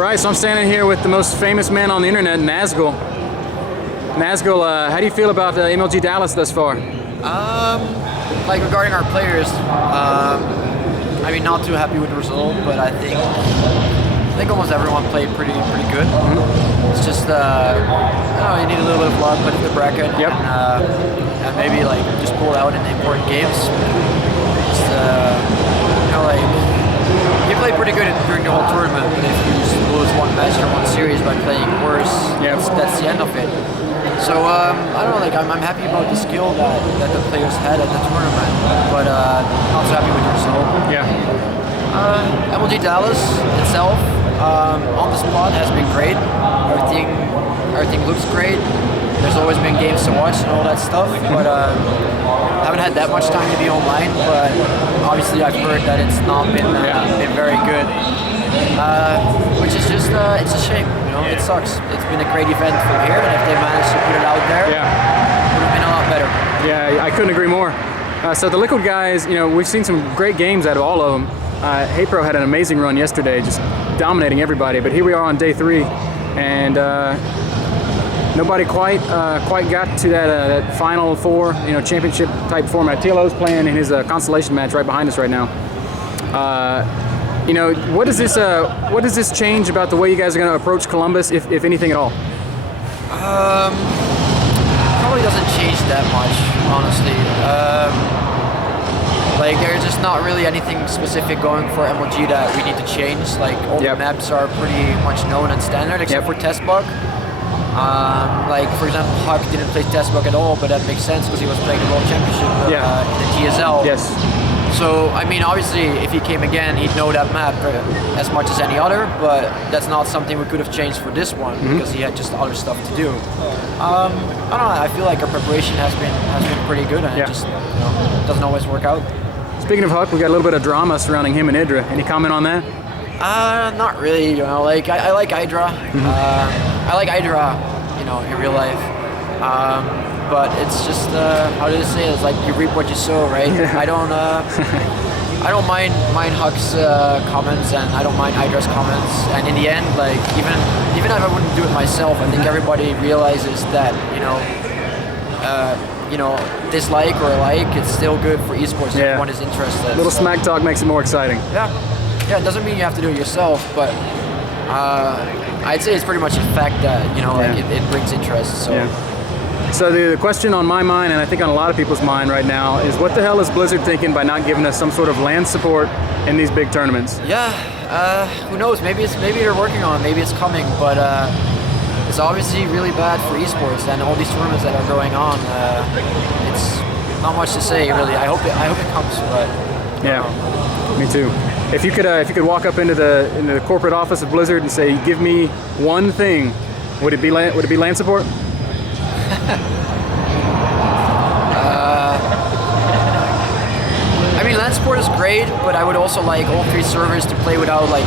right, so I'm standing here with the most famous man on the internet, Nazgul. Nazgul, how do you feel about MLG Dallas thus far? Like regarding our players, I mean, not too happy with the result, but I think almost everyone played pretty good. It's just I don't know, you need a little bit of luck, but the bracket, yep. and maybe like just pull out in the important games. Just you know, like you play pretty good during the whole tournament, but if you just lose one match or one series by playing worse, yep. that's the end of it. So I don't know, like I'm happy about the skill that the players had at the tournament, but not so happy with the result. Yeah. MLG Dallas itself on the spot has been great. Everything looks great. There's always been games to watch and all that stuff, but haven't had that much time to be online. But obviously, I've heard that it's not been very good, which is just it's a shame. You know, it sucks. It's been a great event from here, and if they managed to put it out there, it would have been a lot better. Yeah, I couldn't agree more. So the Liquid guys, you know, we've seen some great games out of all of them. HeyPro had an amazing run yesterday, just dominating everybody. But here we are on day 3, and nobody quite got to that final 4, you know, championship type format. TLO's playing in his constellation match right behind us right now. You know, what does this change about the way you guys are going to approach Columbus, if anything at all? Probably doesn't change that much, honestly. Like there's just not really anything specific going for MLG that we need to change. Like all the maps are pretty much known and standard, except for Test Bug. Like for example, Huck didn't play Test Bug at all, but that makes sense because he was playing the World Championship in the TSL. Yes. So I mean, obviously, if he came again, he'd know that map as much as any other. But that's not something we could have changed for this one because he had just other stuff to do. I don't know. I feel like our preparation has been pretty good, and it just doesn't always work out. Speaking of Huck, we got a little bit of drama surrounding him and Idra. Any comment on that? Not really. You know, like I like Idra. I like Idra, you know, in real life. But it's just how do you say it? It's like you reap what you sow, right? Yeah. I don't mind Huck's comments, and I don't mind Idra's comments. And in the end, like even if I wouldn't do it myself, I think everybody realizes that you know, dislike or like, it's still good for esports if everyone is interested. A little smack talk makes it more exciting. Yeah, it doesn't mean you have to do it yourself, but I'd say it's pretty much a fact that, you know, like it brings interest. So. So the question on my mind, and I think on a lot of people's mind right now, is what the hell is Blizzard thinking by not giving us some sort of land support in these big tournaments? Yeah, who knows? Maybe they're working on it. Maybe it's coming, but it's obviously really bad for esports and all these tournaments that are going on. It's not much to say, really. I hope it comes, but me too. If you could walk up into the corporate office of Blizzard and say, "Give me one thing," would it be land support? I mean, land support is great, but I would also like all 3 servers to play without like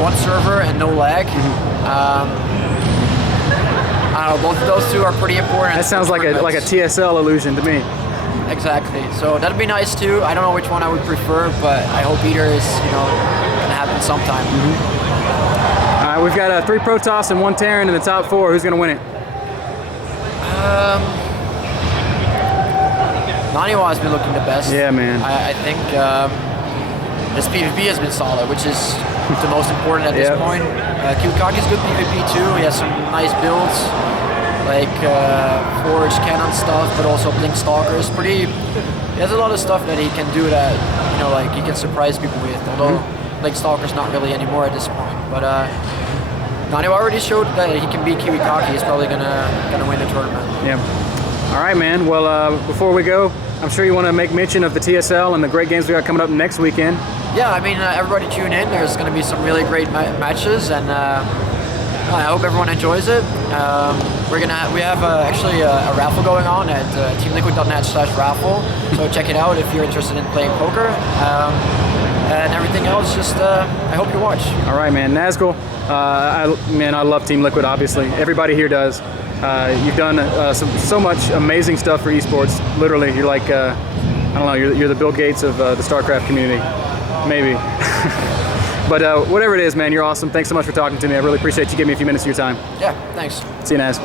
one server and no lag. I don't know, both of those 2 are pretty important. That sounds like a TSL illusion to me. Exactly. So that'd be nice too. I don't know which one I would prefer, but I hope either is, you know, gonna happen sometime. We've got 3 Protoss and 1 Terran in the top 4. Who's gonna win it? Naniwa has been looking the best. Yeah, man. I think his PvP has been solid, which is the most important at this point. Kiwikaki's good PvP too. He has some nice builds, like Forge Cannon stuff, but also Blink Stalkers. He has a lot of stuff that he can do that, you know, like he can surprise people with. Although Blink Stalker's not really anymore at this point, but Naniwa already showed that he can beat Kiwikaki. He's probably gonna win the tournament. Yeah. All right, man. Well, before we go, I'm sure you want to make mention of the TSL and the great games we got coming up next weekend. Yeah, I mean, everybody tune in. There's going to be some really great matches, and I hope everyone enjoys it. We have actually a raffle going on at teamliquid.net/raffle. So check it out if you're interested in playing poker. And everything else, just I hope you watch. All right, man. Nazgul, I love Team Liquid. Obviously, everybody here does. You've done so much amazing stuff for esports. Literally, you're like, I don't know, you're the Bill Gates of the StarCraft community, maybe. But whatever it is, man, you're awesome. Thanks so much for talking to me. I really appreciate you giving me a few minutes of your time. Yeah, thanks. See you, Naz.